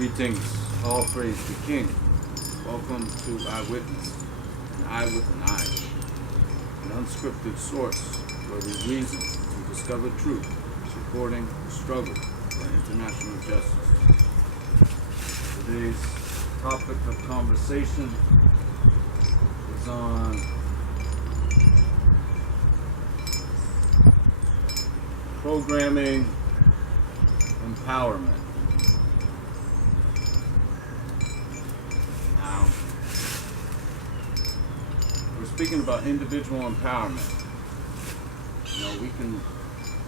Greetings, all praise the King. Welcome to Eyewitness, an eye with an eye, an unscripted source where we reason to discover truth, supporting the struggle for international justice. Today's topic of conversation is on programming empowerment. Now, we're speaking about individual empowerment. You know, we can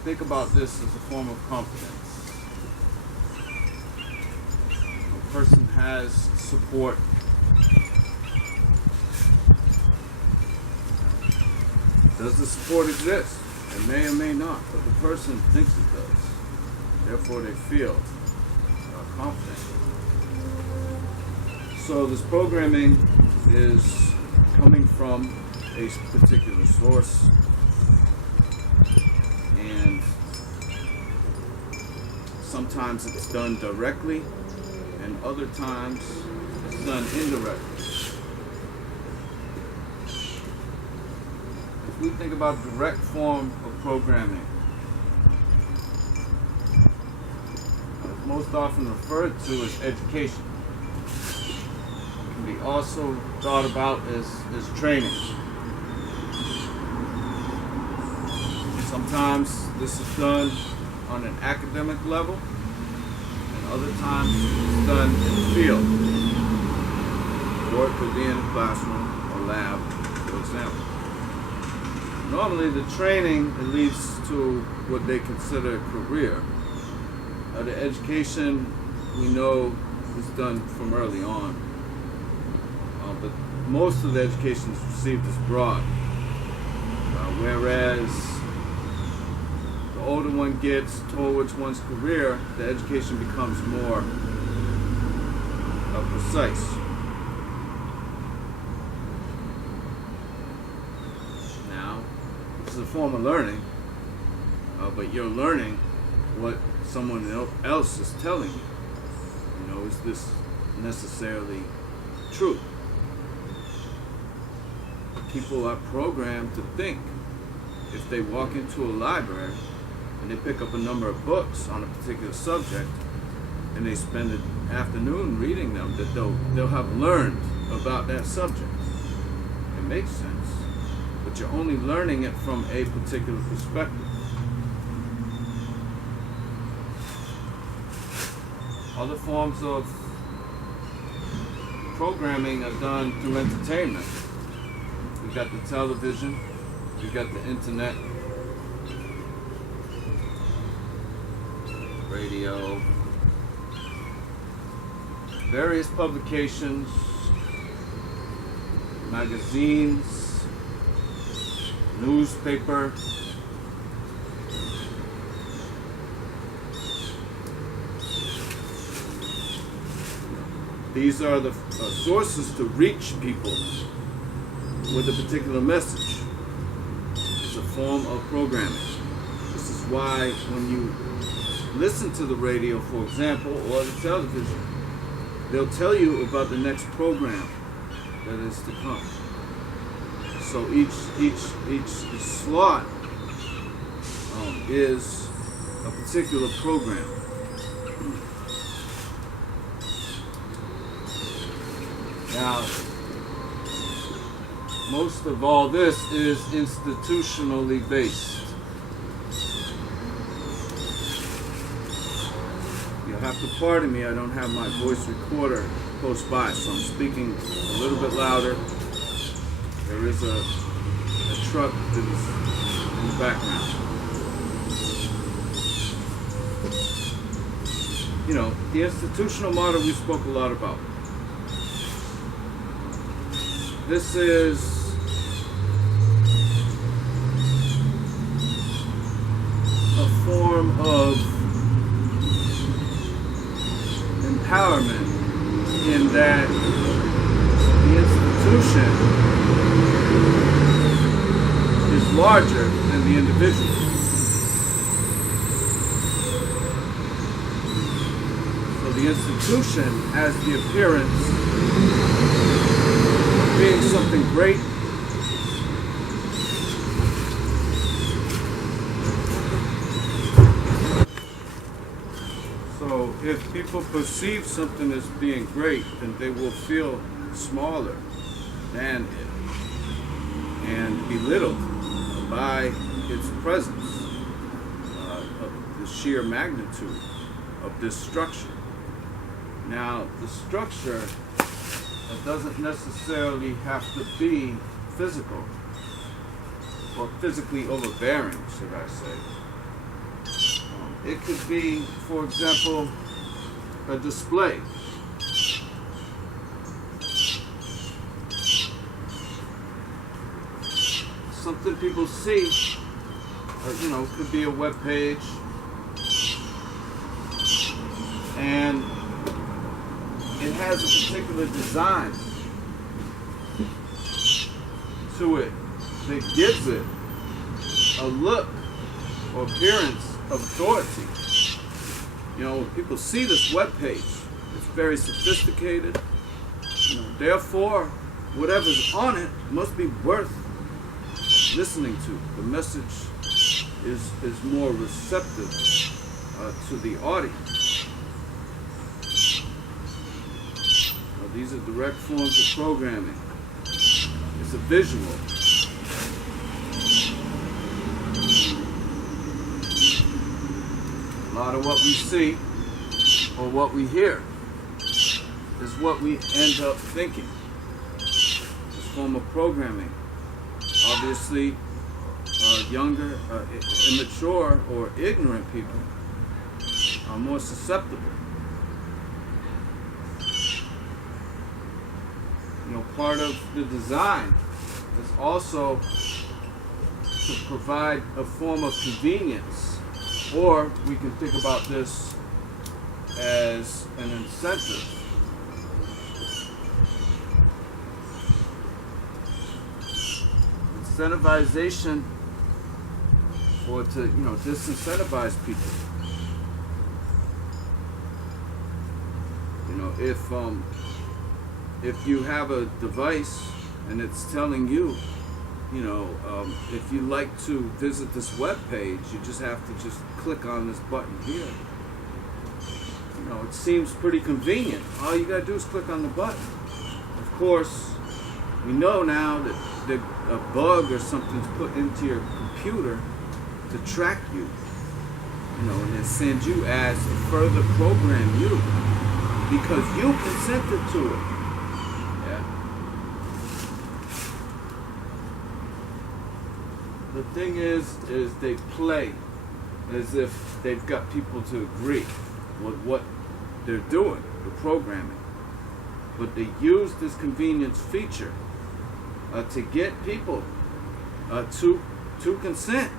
think about this as a form of confidence. A person has support. Does the support exist? It may or may not, but the person thinks it does. Therefore, they feel confident. So this programming is coming from a particular source, and sometimes it's done directly, and other times it's done indirectly. If we think about direct form of programming, most often referred to as education. It can be also thought about as training. Sometimes this is done on an academic level, and other times it's done in the field. Or it could be in a classroom or lab, for example. Normally the training leads to what they consider a career. The education, we know, is done from early on, but most of the education is received as broad, whereas the older one gets towards one's career, the education becomes more precise. Now, this is a form of learning, but you're learning what someone else is telling you. You know, is this necessarily true? People are programmed to think if they walk into a library and they pick up a number of books on a particular subject and they spend an afternoon reading them, that they'll have learned about that subject. It makes sense, but you're only learning it from a particular perspective. Other forms of programming are done through entertainment. We've got the television, we've got the internet, radio, various publications, magazines, newspaper. These are the sources to reach people with a particular message. It's a form of programming. This is why when you listen to the radio, for example, or the television, they'll tell you about the next program that is to come. So each slot is a particular program. Now, most of all this is institutionally based. You'll have to pardon me, I don't have my voice recorder close by, so I'm speaking a little bit louder. There is a truck that is in the background. You know, the institutional model we spoke a lot about. This is a form of empowerment in that the institution is larger than the individual. So or the institution has the appearance of being something great, so if people perceive something as being great, then they will feel smaller than it and belittled by its presence, of the sheer magnitude of this structure. Now, the structure doesn't necessarily have to be physical or physically overbearing, should I say. It could be, for example, a display. Something people see, could be a web page, and it has a particular design to it that gives it a look or appearance of authority. When people see this web page, it's very sophisticated. Therefore, whatever's on it must be worth listening to. The message is more receptive to the audience. These are direct forms of programming. It's a visual. A lot of what we see or what we hear is what we end up thinking. This form of programming. Obviously, younger, immature, or ignorant people are more susceptible. Part of the design is also to provide a form of convenience, or we can think about this as an incentive. Incentivization, or to disincentivize people. If you have a device and it's telling you, if you like to visit this web page, you just have to just click on this button here. It seems pretty convenient. All you gotta do is click on the button. Of course, we know now that a bug or something's put into your computer to track you, and then send you ads to further program you because you consented to it. The thing is they play as if they've got people to agree with what they're doing, the programming. But they use this convenience feature to get people to consent.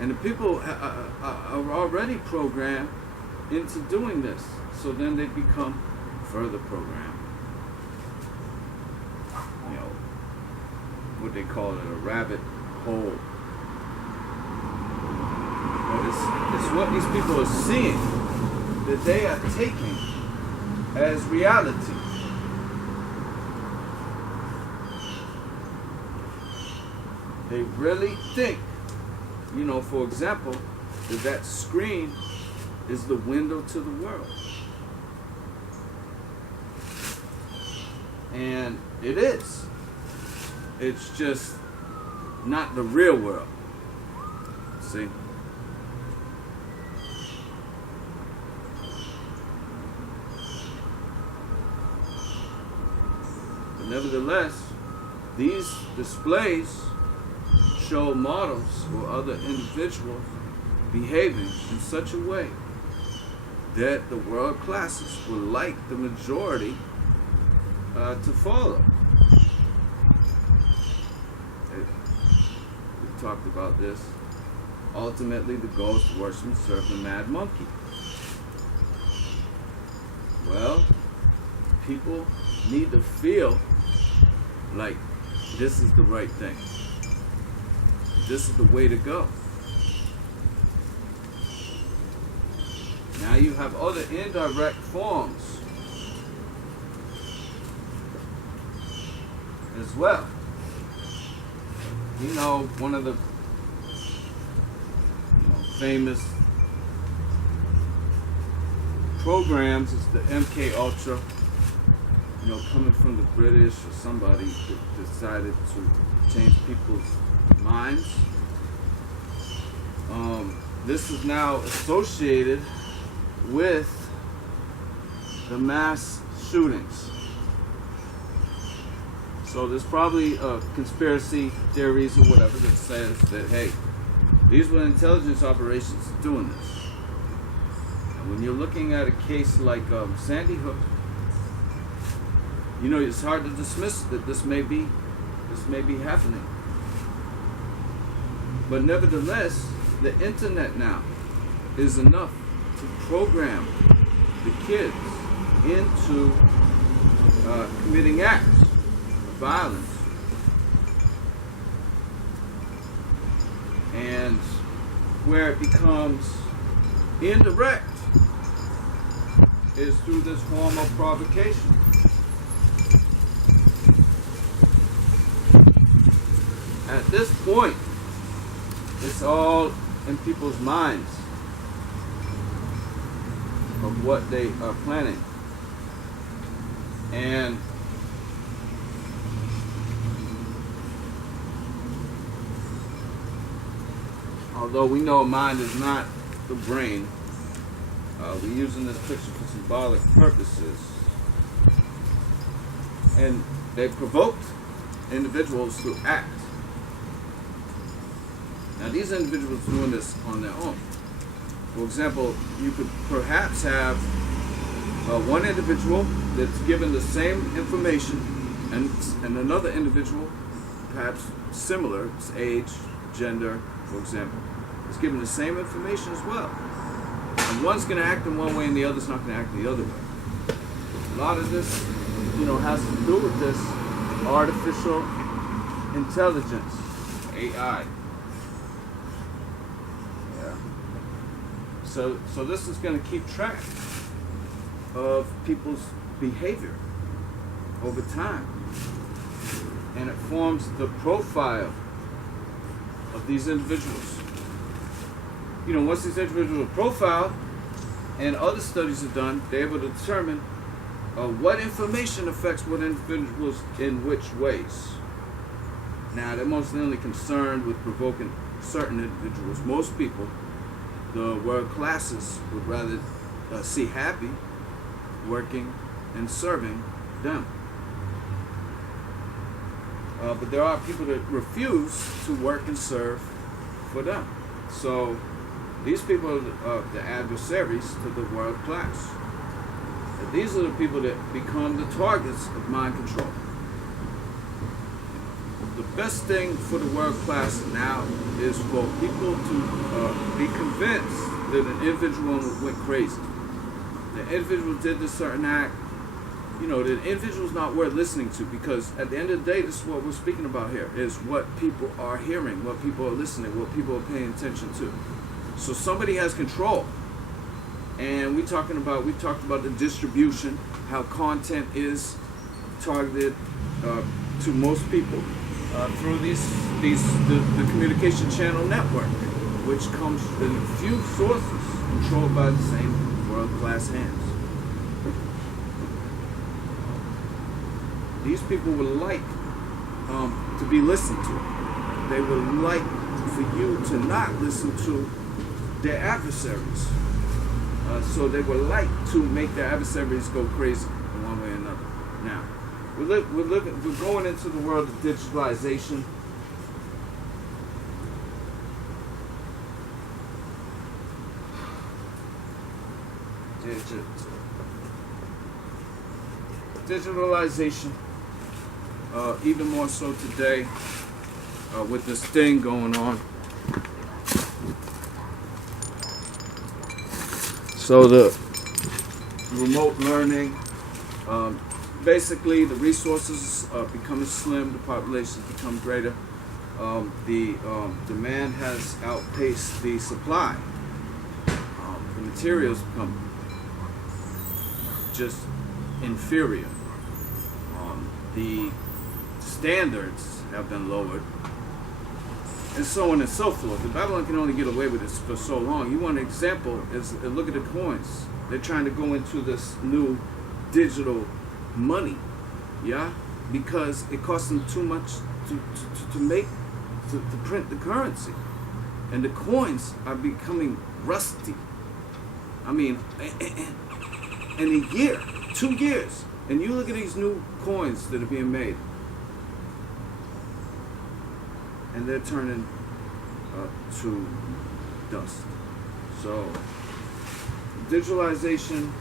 And the people are already programmed into doing this. So then they become further programmed. What they call it, a rabbit hole. But it's what these people are seeing that they are taking as reality. They really think, for example, that screen is the window to the world. And it is. It's just not the real world. See? But nevertheless, these displays show models or other individuals behaving in such a way that the world classes would like the majority to follow. We talked about this. Ultimately, the goal is to worship and serve the mad monkey. Well, people need to feel like this is the right thing. This is the way to go. Now Now you have other indirect forms as well. You know, one of the famous programs is the MK Ultra. You know, coming from the British or somebody that decided to change people's minds. This is now associated with the mass shootings. So there's probably conspiracy theories or whatever that says that, hey, these were intelligence operations doing this. And when you're looking at a case like Sandy Hook, you know, it's hard to dismiss that this may be happening. But nevertheless, the internet now is enough to program the kids into committing acts of violence. And where it becomes indirect is through this form of provocation. At this point, it's all in people's minds of what they are planning. And although we know a mind is not the brain, we're using this picture for symbolic purposes. And they provoked individuals to act. Now these individuals doing this on their own. For example, you could perhaps have one individual that's given the same information and another individual, perhaps similar, its age, gender, for example, is given the same information as well. And one's going to act in one way and the other's not going to act the other way. A lot of this, has to do with this artificial intelligence, AI. So this is going to keep track of people's behavior over time. And it forms the profile of these individuals. Once these individuals are profiled and other studies are done, they're able to determine what information affects what individuals in which ways. Now, they're mostly concerned with provoking certain individuals. Most people, the world classes, would rather see happy working and serving them. But there are people that refuse to work and serve for them. So these people are the adversaries to the world class. And these are the people that become the targets of mind control. The best thing for the world class now is for people to be convinced that an individual went crazy. The individual did this certain act. The individual's not worth listening to, because at the end of the day, this is what we're speaking about here, is what people are hearing, what people are listening, what people are paying attention to. So somebody has control. And we talked about the distribution, how content is targeted to most people through the communication channel network, which comes in a few sources controlled by the same world-class hands. These people would like to be listened to. They would like for you to not listen to their adversaries. So they would like to make their adversaries go crazy in one way or another. Now, we're going into the world of digitalization. Digitalization, even more so today with this thing going on. So the remote learning, basically the resources are becoming slim, the population has become greater, the demand has outpaced the supply. The materials become just inferior. The standards have been lowered, and so on and so forth. The Babylon can only get away with this for so long. You want an example? Is look at the coins. They're trying to go into this new digital money, yeah, because it costs them too much to print the currency, and the coins are becoming rusty. I mean, in a year, 2 years, and you look at these new coins that are being made, and they're turning to dust. So digitalization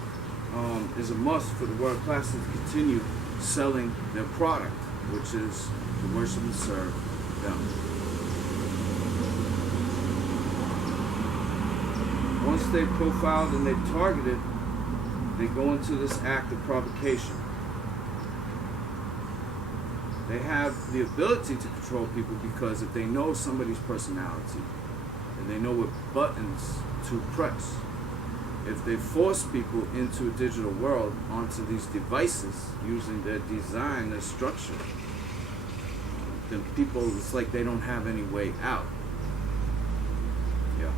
is a must for the world class to continue selling their product, which is to worship and serve them. Once they've profiled and they've targeted, they go into this act of provocation. They have the ability to control people because if they know somebody's personality and they know what buttons to press, if they force people into a digital world onto these devices using their design, their structure, then people, it's like they don't have any way out. Yeah.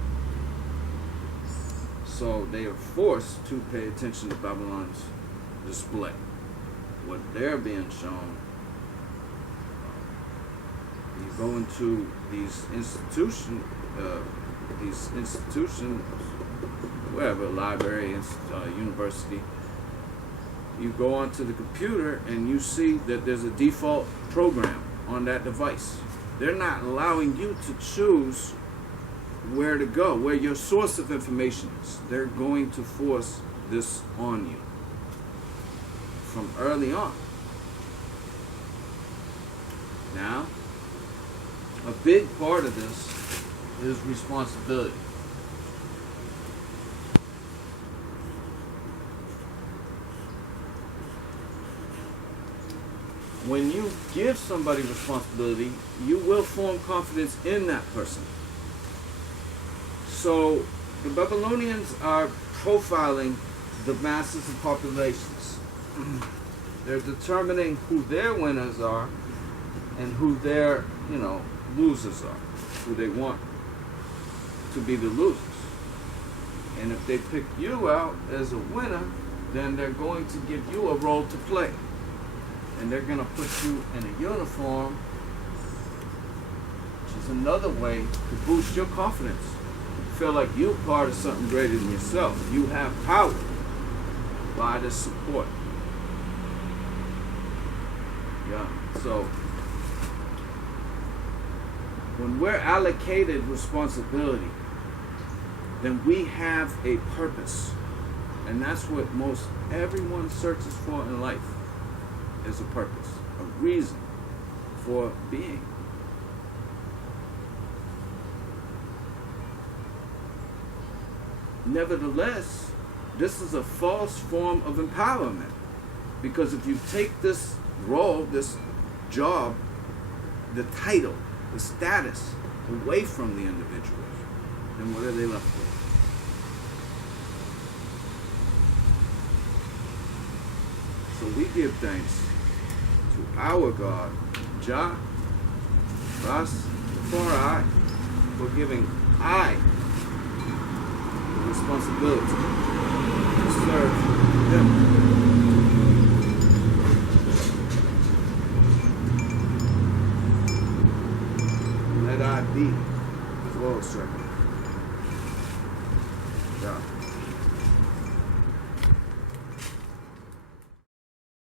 So they are forced to pay attention to Babylon's display. What they're being shown. You go into these institutions, wherever, library, university, you go onto the computer and you see that there's a default program on that device. They're not allowing you to choose where to go, where your source of information is. They're going to force this on you from early on. Now, a big part of this is responsibility. When you give somebody responsibility, you will form confidence in that person. So the Babylonians are profiling the masses of populations. They're determining who their winners are and who their, losers are, who they want to be the losers. And if they pick you out as a winner, then they're going to give you a role to play. And they're going to put you in a uniform, which is another way to boost your confidence. You feel like you're part of something greater than yourself. You have power by the support. Yeah, so when we're allocated responsibility, then we have a purpose. And that's what most everyone searches for in life, is a purpose, a reason for being. Nevertheless, this is a false form of empowerment, because if you take this role, this job, the title, the status away from the individuals, then what are they left with? So we give thanks to our God, Jah, Rastafari, for giving I the responsibility to serve Him. Let I be His Lord servant. Yeah.